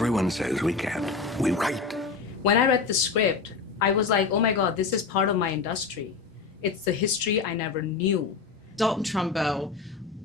Everyone says we can't. We write. When I read the script, I was like, oh my God, this is part of my industry. It's the history I never knew. Dalton Trumbo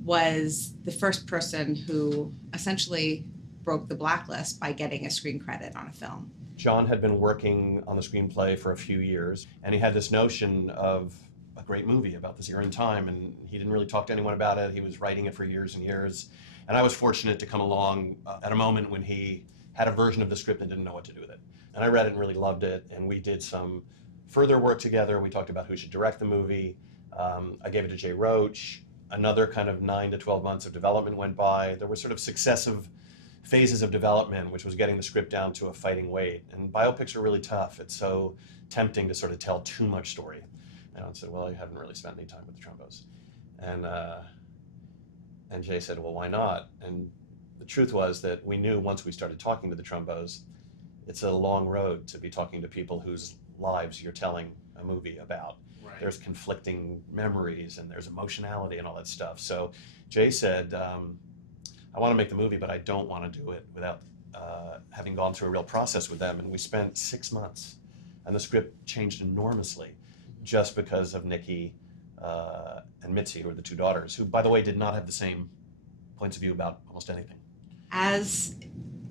was the first person who essentially broke the blacklist by getting a screen credit on a film. John had been working on the screenplay for a few years, and he had this notion of a great movie about this era in time, and he didn't really talk to anyone about it. He was writing it for years and years. And I was fortunate to come along at a moment when he had a version of the script and didn't know what to do with it. And I read it and really loved it, and we did some further work together. We talked about who should direct the movie. I gave it to Jay Roach. Another kind of 9 to 12 months of development went by. There were sort of successive phases of development, which was getting the script down to a fighting weight. And biopics are really tough. It's so tempting to sort of tell too much story. And I said, well, I haven't really spent any time with the Trumbos. And Jay said, well, why not? And the truth was that we knew once we started talking to the Trumbos, it's a long road to be talking to people whose lives you're telling a movie about. Right. There's conflicting memories and there's emotionality and all that stuff. So Jay said, I want to make the movie, but I don't want to do it without having gone through a real process with them. And we spent 6 months, and the script changed enormously just because of Nikki and Mitzi, who are the two daughters, who, by the way, did not have the same points of view about almost anything. As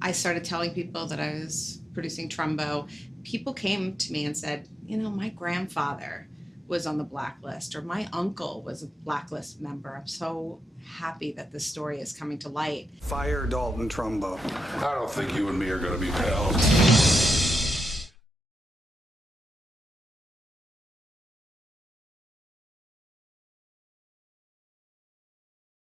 I started telling people that I was producing Trumbo, people came to me and said, you know, my grandfather was on the blacklist, or my uncle was a blacklist member. I'm so happy that this story is coming to light. Fire Dalton Trumbo. I don't think you and me are going to be pals.